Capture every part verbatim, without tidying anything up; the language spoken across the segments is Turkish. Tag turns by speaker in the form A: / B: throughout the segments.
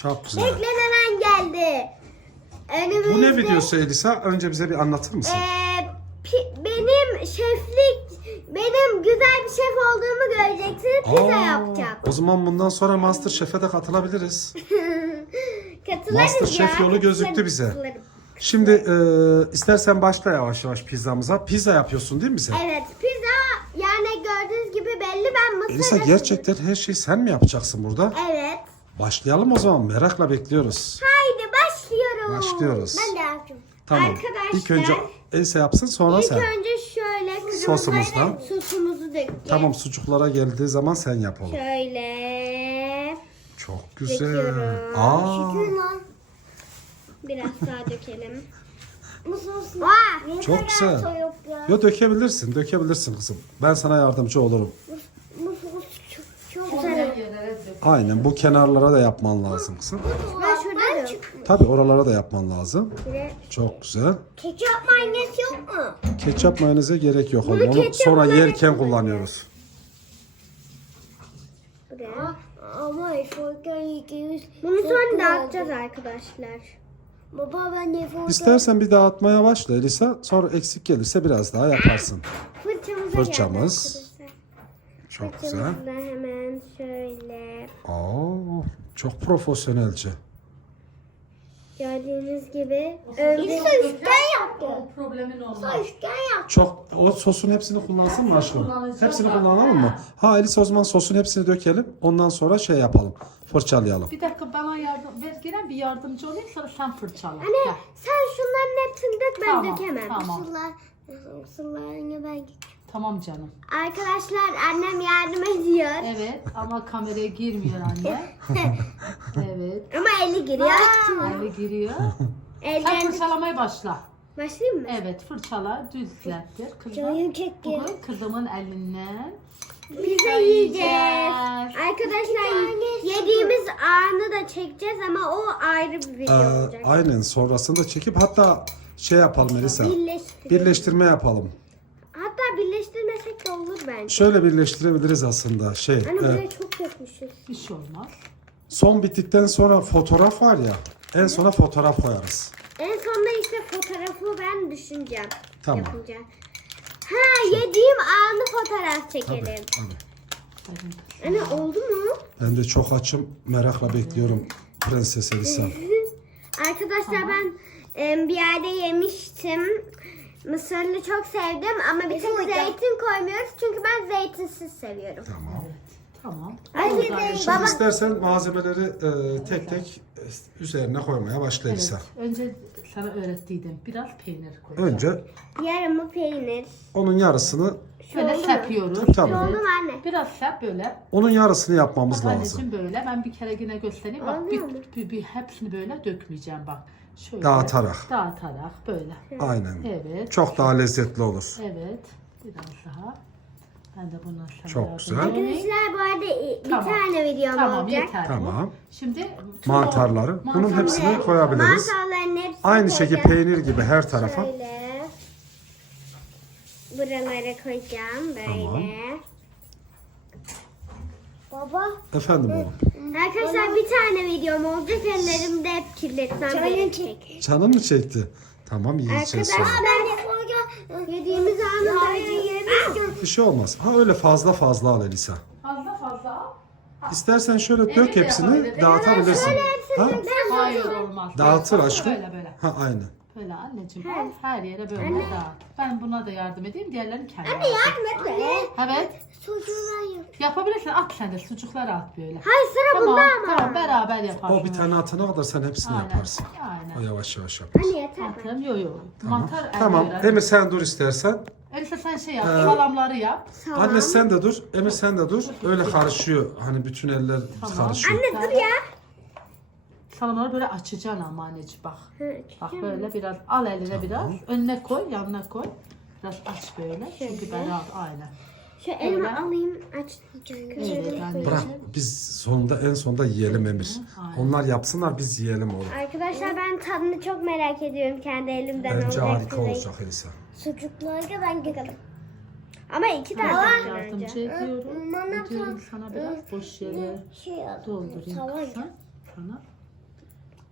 A: Çok güzel.
B: Beklenen an geldi. Önümüzde,
A: Bu ne videosu Elisa? Önce bize bir anlatır mısın?
B: Ee, pi- benim şeflik, benim güzel bir şef olduğumu göreceksiniz. Pizza
A: Aa,
B: yapacağım.
A: O zaman bundan sonra MasterChef'e de katılabiliriz.
B: Katılırız
A: Masterchef
B: ya,
A: yolu gözüktü
B: katılırım,
A: bize.
B: katılırım.
A: Şimdi e, istersen başla yavaş yavaş pizzamıza. Pizza yapıyorsun değil mi sen?
B: Evet, pizza yani gördüğünüz gibi belli, ben mısır
A: Elisa gerçekten her şeyi sen mi yapacaksın burada?
B: Evet.
A: Başlayalım o zaman. Merakla bekliyoruz.
B: Haydi başlıyorum.
A: Başlıyoruz.
B: Ben de yaptım.
A: Tamam.
B: Arkadaşlar,
A: İlk önce Elisa yapsın sonra
B: ilk
A: sen.
B: önce şöyle kırmızı
A: Sosumuzdan.
B: sosumuzu dökeceğiz.
A: Tamam, sucuklara geldiği zaman sen yap oğlum.
B: Şöyle
A: Çok güzel.
B: döküyorum.
A: Aa,
B: Biraz daha dökelim. Bu sos ne?
A: çok güzel. Yo, dökebilirsin, dökebilirsin kızım. Ben sana yardımcı olurum.
B: Bu sos çok, çok güzel.
A: Aynen, bu kenarlara da yapman lazım kızım.
B: Ben şurada dök.
A: Tabii oralara da yapman lazım.
B: Bir de
A: Çok güzel.
B: ketçap mayonez yok mu?
A: Ketçap mayoneze gerek yok oğlum.
B: Bunu
A: Onu
B: ketçap
A: sonra
B: olarak
A: yerken kullanıyoruz.
B: Buraya. Ama bunu sonra dağıtacağız arkadaşlar. Baba ben ne
A: İstersen bir dağıtmaya başla Elisa. Sonra eksik gelirse biraz daha yaparsın.
B: Fırçamıza
A: Fırçamız.
B: geldi arkadaşlar.
A: Çok güzel.
B: Fırçamızı da hemen şöyle.
A: Aa, çok profesyonelce.
B: Gördüğünüz gibi. İsa üçgen yaptı.
C: Problemin olmaz.
B: İsa üçgen yaptı.
A: Çok, o sosun hepsini kullansın mı aşkım?
C: Kullanacağım
A: Hepsini
C: ya.
A: kullanalım mı? Ha Elisa, o zaman sosun hepsini dökelim. Ondan sonra şey yapalım. Fırçalayalım.
C: Bir dakika bana yardım ver, gelen bir yardımcı olayım, sonra sen fırçala.
B: Anne
C: Gel.
B: sen şunların hepsini dök, ben
C: Tamam,
B: dökemem.
C: tamam.
B: Mısırlar, mısırlarını ben
C: Tamam canım.
B: Arkadaşlar annem yardım ediyor.
C: Evet ama kameraya girmiyor anne. Evet.
B: Ama eli giriyor.
C: Anne giriyor. Sen
B: Elden
C: fırçalamaya başla.
B: başlayayım mı?
C: Evet, fırçala, düzlettir. Kızım.
B: Canım çekti.
C: Bugün kızımın elinden
B: Pizza yiyeceğiz. Arkadaşlar yediğimiz anı da çekeceğiz ama o ayrı bir
A: Ee,
B: video olacak.
A: aynen, sonrasında çekip hatta şey yapalım Elisa.
B: Birleştirelim.
A: Birleştirme yapalım.
B: Hatta birleştirmesek de olur bence.
A: Şöyle birleştirebiliriz aslında. Şey,
B: Hani
A: e,
B: buraya çok dökmüşüz.
C: bir şey olmaz.
A: son bittikten sonra fotoğraf var ya. En sona fotoğraf koyarız.
B: En sonunda işte fotoğrafı ben düşüneceğim.
A: Tamam.
B: Yapınca. Ha yediğim anı fotoğraf çekelim.
A: Tabii.
B: Anne oldu mu?
A: Ben de çok açım. Merakla bekliyorum Prenses Elisa.
B: Arkadaşlar ben e, bir yerde yemiştim. Mısırlı çok sevdim ama bir tek zeytin koymuyoruz çünkü ben zeytinsiz seviyorum.
A: Tamam.
C: Tamam.
B: Ay,
C: Oldu
B: bir de-
C: anneciğim.
A: Şimdi
B: Baba-
A: istersen malzemeleri e, tek tek e, üzerine koymaya başla
C: Evet.
A: Elisa.
C: Önce sana öğrettiydim. Biraz peynir koy.
A: Önce
B: Yarımı peynir.
A: onun yarısını
C: Böyle
B: oldu mu?
C: sepiyoruz.
A: Tamam.
B: Oldu mu anne?
C: Biraz sep böyle.
A: onun yarısını yapmamız
C: Bak
A: lazım.
C: anneciğim böyle. Ben bir kere yine göstereyim. Bak bir,
B: Olmuyor mu?
C: bir, bir hepsini böyle dökmeyeceğim bak. Şöyle.
A: Dağıtarak.
C: Dağıtarak böyle.
A: Aynen.
C: Evet.
A: Çok daha lezzetli olur.
C: Evet. Biraz daha. Ben de bundan sonra
A: Çok
C: yardım
A: güzel.
C: edeyim.
B: Arkadaşlar bu arada i- bir
C: Tamam.
B: tane videom
C: Tamam
B: olacak.
C: yeter. bu.
A: Tamam.
C: Şimdi tüm o-
A: Mantarları. Bunun
C: mantarları-
A: hepsini koyabiliriz.
B: Mantarların hepsini
A: Aynı şekilde
B: koyacağım.
A: peynir gibi her tarafa.
B: Şöyle. Buralara koyacağım böyle.
A: Tamam.
B: Baba.
A: Efendim oğlum.
B: Arkadaşlar bir tane videom olacak. Ellerimde hep kirletmem gerekecek.
A: Canın mı çekti? Tamam, yiyeceğiz
B: Arkadaşlar
A: sonra.
B: ben yediğimiz anı yerim.
A: Bir şey olmaz. Ha öyle fazla fazla al Elisa.
C: Fazla fazla.
A: İstersen şöyle
C: Evet,
A: dök
C: de
A: hepsini,
C: yapabiliriz.
A: dağıtabilirsin. Ha?
C: Hayır olmaz.
A: Dağıtır
C: Böyle,
A: aşkım.
C: Böyle böyle.
A: Ha aynen.
C: Böyle anneciğim al her yere böyle dağıt. Ben buna da yardım edeyim. Diğerlerini kendim yapayım.
B: Anne.
C: Evet.
B: Sucuğu yap.
C: Yapabilirsin. At sen de sucukları at böyle.
B: Hayır sıra
C: Tamam,
B: bunda ama.
C: tamam beraber yaparsın.
A: O bir tane atana kadar sen hepsini
C: Aynen.
A: yaparsın. O
C: Aynen.
A: yavaş yavaş yap.
B: Anne yeter.
C: Atım yok yok.
A: Tamam.
C: Mantar
A: Tamam.
C: eriyor.
A: Emir sen dur istersen.
C: Elisa sen şey yap.
A: Ee,
C: Salamları yap.
B: Tamam.
A: Anne sen de dur. Emir sen de dur. Öyle karışıyor. Hani bütün eller
C: Tamam.
A: karışıyor.
B: Anne dur ya.
C: Salamları böyle açacaksın ama anneciğim bak.
B: Hı,
C: Bak böyle biraz al eline biraz.
A: Tamam.
C: Önüne koy, yanına koy. Biraz aç böyle. Çünkü beraber aynen.
B: Şu elimi
C: Öyle.
B: alayım aç.
C: Evet anneciğim.
A: Bırak biz sonunda en sonunda yiyelim Emir.
C: Aynen.
A: Onlar yapsınlar, biz yiyelim oğlum.
B: Arkadaşlar ben tadını çok merak ediyorum kendi elimden
A: Bence
B: olacak
A: harika
B: diye.
A: olacak Elisa.
B: Sucukları ben görelim. Ama iki tane
C: Ben
B: var
C: yardımcı
B: önce.
C: ediyorum.
B: Bana
C: Ediyorum sana biraz boş yerleri
B: Şey
C: doldurayım kızım. Sana.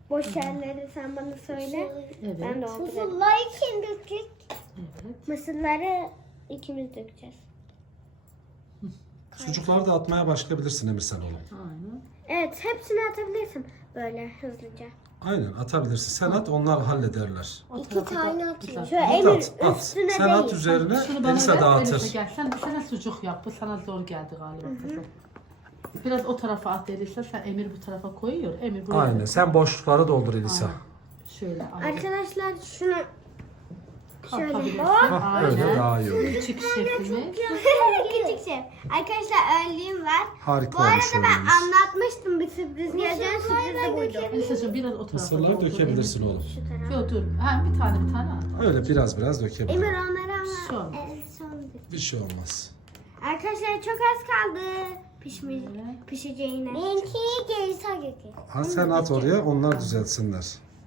B: Boş yerleri sen bana söyle.
C: Evet.
B: Ben de oturayım.
D: Mısırları kim dökecek?
C: Evet.
B: Mısırları ikimiz dökeceğiz.
A: Sucukları da atmaya başlayabilirsin Emir sen oğlum.
C: Aynen.
B: Evet, hepsini atabilirsin böyle hızlıca.
A: Aynen atabilirsin. Sen at onlar hallederler.
C: O
D: İki
C: tarafı da
D: tane atayım.
C: güzel.
B: Şöyle
A: At
B: Emir
A: at at.
B: üstüne
A: Sen
B: değil.
A: at üzerine
C: Şunu bana
A: Elisa
C: ver, Elisa
A: dağıtır.
C: gel. Sen bir tane sucuk yap. Bu sana zor geldi galiba kızım. Biraz o tarafa at Elisa. Sen Emir bu tarafa koyuyor. Emir buraya.
A: Aynen sen boşlukları doldur Elisa.
C: Aynen. Şöyle aynen.
B: Arkadaşlar şunu şöyle.
C: Kalkabilirsin.
A: Hah, öyle
C: Aynen.
A: daha iyi olur.
C: Küçük şefimiz.
B: Küçük şey. Arkadaşlar önlüğüm var.
A: Harika
B: Bu arada
A: olmuş
B: ben
A: ürünümüz.
B: anlatmıştım bir sürpriz geleceğini, sürpriz de buydu.
C: Elisa'cığım biraz o tarafa.
A: Mısırları
C: doldur.
A: dökebilirsin oğlum.
B: Şu taraf.
C: Yok dur. Ha, bir tane bir tane at.
A: Öyle biraz biraz dökebilirsin.
B: Emir onları
C: Şu
B: ama
C: an.
B: Evet, son bir-
A: Bir şey olmaz.
B: Arkadaşlar çok az kaldı pişmiş
C: Evet.
B: pişeceğine.
D: Benimki gerisi dökecek.
A: Ha sen at oraya onlar düzeltsinler.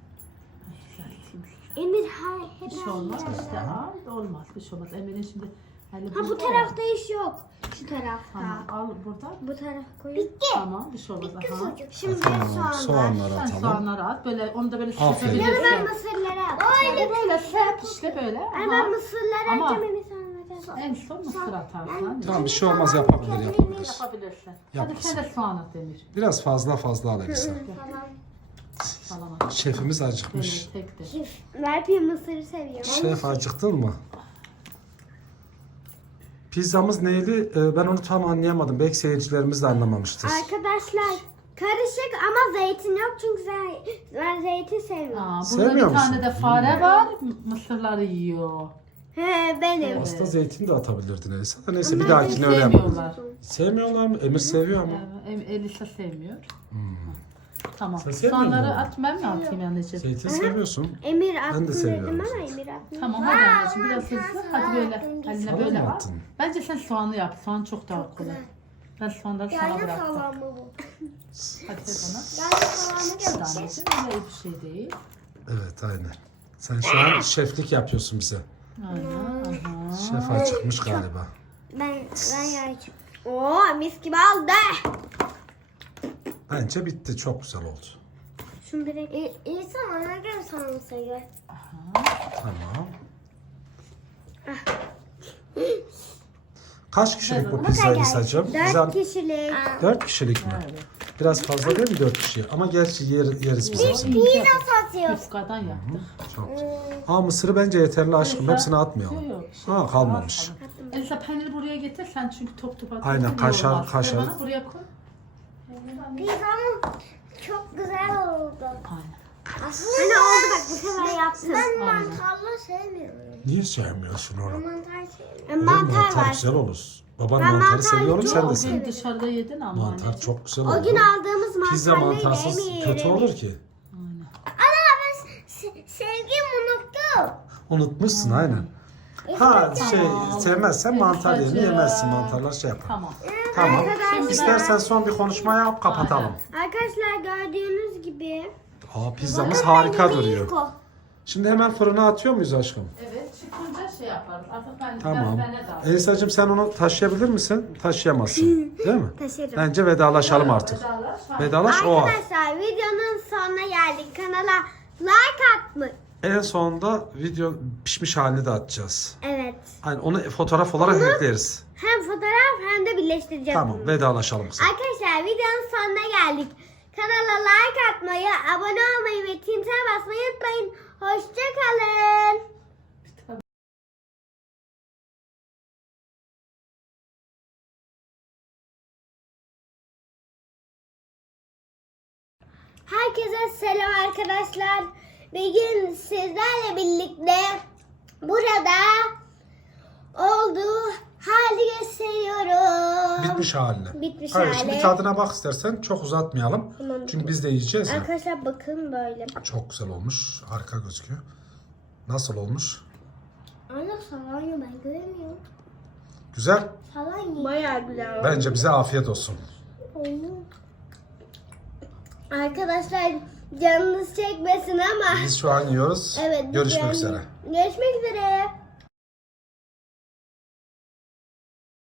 B: Emir ha hep
C: Bir şey olmaz işte. Aa, olmaz. Bir şey olmaz. Emir'in şimdi eli
B: Ha bu
C: burada
B: tarafta iş yok. Şu tarafta.
C: Tamam al burada.
B: Bu taraf koyun.
C: Tamam bir şey olmaz. Aha.
B: Şimdi
A: Tamam
B: soğanlar.
A: soğanları
C: Sen
A: atalım.
C: soğanları at. Böyle onu da böyle
A: Aferin.
C: süpürebilirsin.
B: Ya da ben mısırları atacağım.
C: Böyle böyle sert işte böyle.
B: Ay
C: Aha.
B: ben mısırları
C: Ama-
B: atacağım Emir sonra atacağım.
C: En son mısır atarsan.
A: Tamam bir şey olmaz yapabilir yapabilir.
C: Yapabilirsin. Hadi
A: Yapmasın.
C: sen de soğan at Emir.
A: Biraz fazla fazla al Elisa.
B: Tamam.
C: Falan at.
A: Şefimiz
C: Böyle
A: acıkmış.
C: tek de.
B: Verpiye mısırı seviyorum.
A: Şef acıktın mı? Pizzamız neydi? Ee, ben onu tam anlayamadım. Belki seyircilerimiz de anlamamıştır.
B: Arkadaşlar karışık ama zeytin yok çünkü ze- ben zeytin sevmiyorum.
C: Aa, burada
A: Sevmiyor
C: bir tane
A: musun?
C: de fare var. Mısırları yiyor.
B: He benim.
A: Aslında zeytin de atabilirdin Elisa da neyse bir
B: Ama
A: dahakine öyle yapalım.
C: Sevmiyorlar.
A: Sevmiyorlar mı? Emir seviyor ama.
C: Yani Em- Elisa sevmiyor. Tamam.
A: Sen sevmiyor
C: Soğanları
A: musun?
C: at ben mi atayım anneciğim?
A: Zeytin seviyorsun.
B: Emir attım
A: seviyorum
B: dedim ama
A: zeytin.
B: Emir atmadı.
C: Tamam hadi anneciğim biraz hızlı. Hadi böyle. Eline
A: Soğan
C: böyle
A: mı
C: at.
A: attın?
C: Bence sen soğanlı yap. Soğan çok daha kolay. Ben soğanları sana
D: Yani
C: bıraktım.
D: falan mı bu?
C: Hadi ver bana.
D: Yani falanı
C: Hadi
D: görecek.
C: anneciğim öyle bir şey değil.
A: Evet aynen. Sen şu an şeflik yapıyorsun bize.
C: Aynen. Aha.
A: Şef acıkmış galiba.
B: Ben ben yayacağım. Oo mis gibi aldı.
A: Bence bitti. Çok güzel oldu.
B: Şunu bir
D: İ- İnsan ona göre sana sayıyor.
A: Tamam. Kaç kişilik bu pizza Elisa'cığım? Bize-
B: dört kişilik.
A: Dört kişilik mi?
C: Evet.
A: Biraz fazla değil mi dört kişi? Ama gerçi yer, yeriz biz hepsini.
C: İnce
D: Satıyor.
C: yufkadan yaptık.
A: Çok güzel. Aa mısırı bence yeterli aşkım. Hepsini atmayalım.
C: Yok, yok.
A: Ha kalmamış.
C: Elisa peyniri buraya getir sen çünkü top top atıyorsun.
A: Aynen,
C: iyi
A: kaşar-
C: olmaz. Ver
A: kaşar-
C: Bana buraya koy.
D: Pizzam çok güzel oldu.
C: Aynen.
D: Aslında
B: Hani oldu bak bu sefer yaptım.
D: ben
C: Aynen.
D: mantarlı sevmiyorum.
A: Niye sevmiyorsun onu?
D: Mantar sevmiyorum.
B: E, mantar
A: Mantar
B: var.
A: güzel olur. Baban
B: Ben
A: mantarı
B: mantarlı
A: seviyorum
B: çok
A: sen de
C: O
A: sev.
C: gün dışarıda yedin ama
A: Mantar
C: anneciğim.
A: çok güzel
B: O
A: olur.
B: gün aldığımız
A: Pizza
B: mantarlıydı
A: mantarsız
B: Emir.
A: kötü olur ki.
C: Aynen.
D: Ana ben se- sevgimi unuttum.
A: Unutmuşsun aynen. Ha şey sevmezsen mantar yerini
C: Elifacığım.
A: yemezsin. Mantarlar şey yapar.
C: Tamam.
A: Tamam.
B: Arkadaşlar-
A: İstersen son bir konuşma yap kapatalım.
B: Arkadaşlar gördüğünüz gibi.
A: Aa pizzamız harika duruyor. Şimdi hemen fırına atıyor muyuz aşkım?
C: Evet çıkınca şey yaparız. Artık ben
A: Tamam.
C: ben, ben ne daha.
A: Elisa'cığım sen onu taşıyabilir misin? Taşıyamazsın. Değil mi?
B: Taşırım.
A: Bence vedalaşalım artık.
C: Vedalaş.
A: Vedalaş o.
B: Arkadaşlar videonun sonuna geldik. Kanala like atmış.
A: En sonunda video pişmiş halini de atacağız.
B: Evet.
A: Hani onu fotoğraf olarak ekleriz.
B: Hem fotoğraf hem de birleştireceğiz.
A: Tamam
B: bunu.
A: vedalaşalım kızım.
B: Arkadaşlar videonun sonuna geldik. Kanala like atmayı, abone olmayı ve tintine basmayı unutmayın. Hoşçakalın. Herkese selam arkadaşlar. Bugün sizlerle birlikte burada olduğu hali gösteriyorum.
A: Bitmiş haline.
B: Bitmiş
A: Hayır,
B: hali.
A: şimdi tadına bak istersen çok uzatmayalım.
B: Tamam.
A: Çünkü biz de yiyeceğiz ya.
B: Arkadaşlar bakın böyle.
A: Çok güzel olmuş. Harika gözüküyor. Nasıl olmuş?
D: Ana salan yiyor ben göremiyorum.
A: Güzel.
D: Salan yiyor.
B: Bayağı güzel.
A: Bence bize afiyet olsun.
B: Arkadaşlar canınız çekmesin ama.
A: Biz şu an yiyoruz.
B: Evet.
A: Görüşmek
B: yani-
A: üzere.
B: Görüşmek üzere.